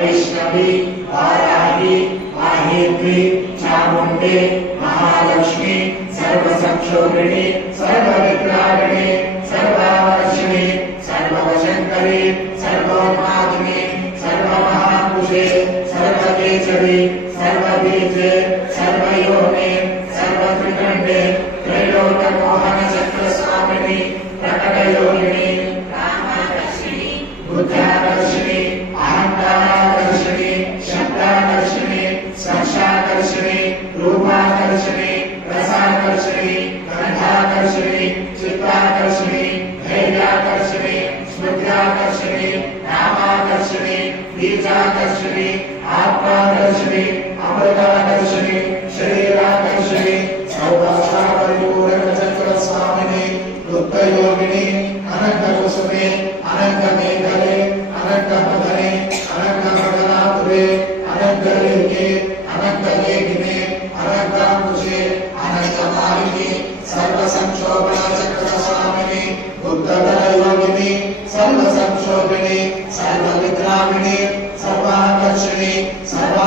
Vaishnavi Varahi माहेत्री चामुंडे Mahalakshmi सर्वसंक्षोभिणी सर्वविद्यारिणी सर्वावर्षिणी सर्ववशंकरी सर्वोन्मादिनी सर्वमहापुषे सर्वकेशरी सर्वबीजे सर्वयोने सर्वत्रिकंडे त्रैलोक्यमोहन चक्रस्वामिनी प्रकटयोगिनी रामाकर्षिणी बुद्धाकर्षिणी अहंकाराकर्षिणी शब्दाकर्षिणी स्पर्शाकर्षिणी रूपाकर्षिणी रसाकर्षिणी गंधाकर्षिणी चित्ताकर्षिणी धैर्याकर्षिणी स्मृत्याकर्षिणी नामाकर्षिणी बीजाकर्षिणी आत्माकर्षिणी अमृताकर्षिणी शरीराकर्षिणी सर्वशापरिपूर्णचक्रस्वामिनी वृत्तयोगिनी अनंतकुसुमे अनंतमेघले अनंतपदने अनंतपदनापुरे अनंतलेखे अनंतलेखिने अनंताकुशे अनंतमालिनी सर्वसंक्षोभनचक्रस्वामिनी बुद्धबलयोगिनी सर्वसंक्षोभिनी सर्वविद्रामिणी सर्वाकर्षिणी सर्व